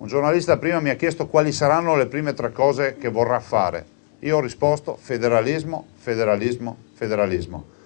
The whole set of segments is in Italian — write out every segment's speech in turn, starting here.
Un giornalista prima mi ha chiesto quali saranno le prime 3 cose che vorrà fare. Io ho risposto federalismo, federalismo, federalismo.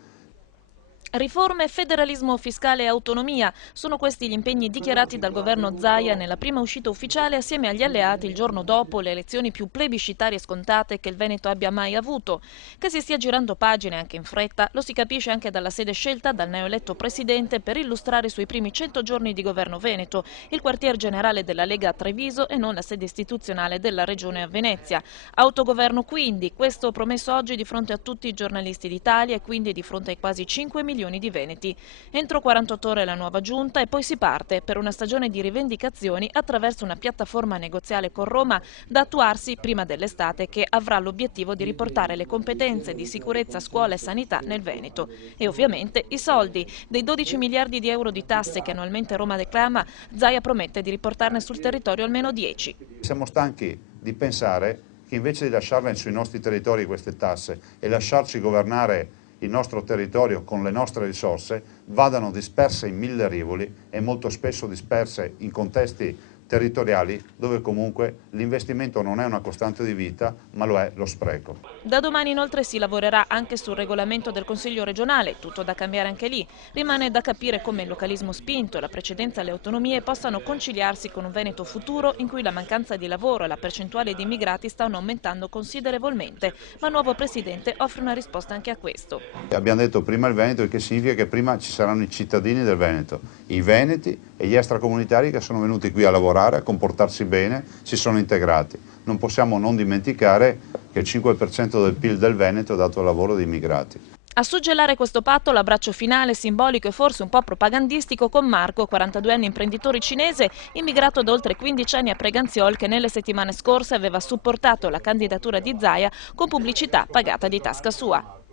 Riforme, federalismo fiscale e autonomia. Sono questi gli impegni dichiarati dal governo Zaia nella prima uscita ufficiale assieme agli alleati il giorno dopo le elezioni più plebiscitarie scontate che il Veneto abbia mai avuto. Che si stia girando pagine anche in fretta lo si capisce anche dalla sede scelta dal neoeletto presidente per illustrare i suoi primi 100 giorni di governo veneto, il quartier generale della Lega a Treviso e non la sede istituzionale della regione a Venezia. Autogoverno quindi, questo promesso oggi di fronte a tutti i giornalisti d'Italia e quindi di fronte ai quasi 5 milioni di veneti. Entro 48 ore la nuova giunta e poi si parte per una stagione di rivendicazioni attraverso una piattaforma negoziale con Roma da attuarsi prima dell'estate che avrà l'obiettivo di riportare le competenze di sicurezza, scuola e sanità nel Veneto. E ovviamente i soldi. Dei 12 miliardi di euro di tasse che annualmente Roma declama, Zaia promette di riportarne sul territorio almeno 10. Siamo stanchi di pensare che invece di lasciarle sui nostri territori queste tasse e lasciarci governare il nostro territorio con le nostre risorse, vadano disperse in 1000 rivoli e molto spesso disperse in contesti territoriali dove comunque l'investimento non è una costante di vita, ma lo è lo spreco. Da domani inoltre si lavorerà anche sul regolamento del Consiglio regionale, tutto da cambiare anche lì. Rimane da capire come il localismo spinto e la precedenza alle autonomie possano conciliarsi con un Veneto futuro in cui la mancanza di lavoro e la percentuale di immigrati stanno aumentando considerevolmente, ma il nuovo Presidente offre una risposta anche a questo. Abbiamo detto prima il Veneto, il che significa che prima ci saranno i cittadini del Veneto, i veneti e gli extracomunitari che sono venuti qui a lavorare, a comportarsi bene, si sono integrati. Non possiamo non dimenticare che il 5% del PIL del Veneto è dato al lavoro di immigrati. A suggellare questo patto l'abbraccio finale, simbolico e forse un po' propagandistico con Marco, 42enne imprenditore cinese, immigrato da oltre 15 anni a Preganziol, che nelle settimane scorse aveva supportato la candidatura di Zaia con pubblicità pagata di tasca sua.